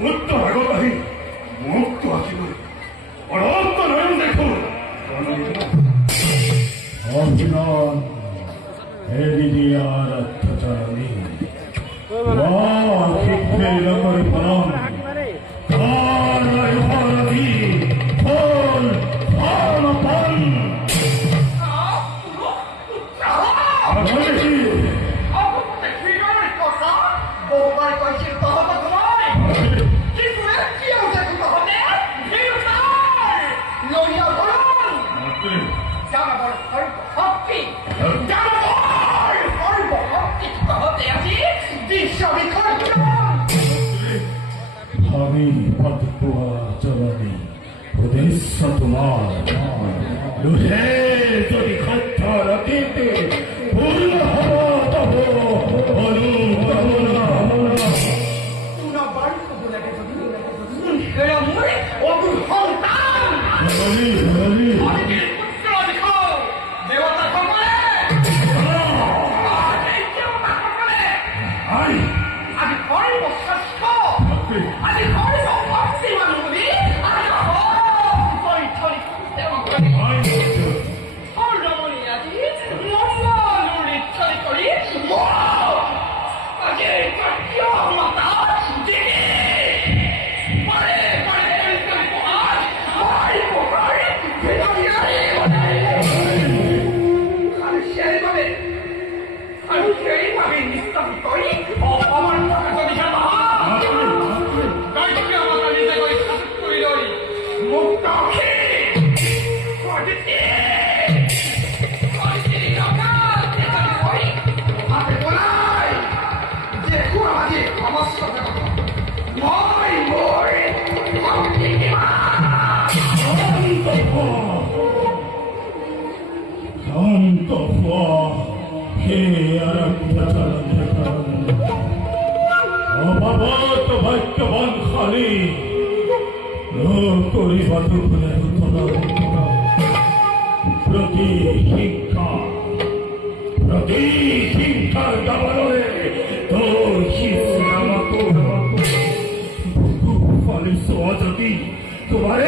উত্তর আগত আহি মুক্ত আঁকিব অনন্ত নয়ন দেখো অর্জুন এরি দিয়ার অত্যাচারী শিক্ষে করে ফলম আমি পদপুয়া চলনি উদ্দেশ্য তোমার লুহে যদি খচ্চর অতীতে পূর্ণ হব তব অভাবত ভাগ্যবান খালি প্রতি শিক্ষার দাবারে তোর শিষ্য ফালিস অজাতি তোমার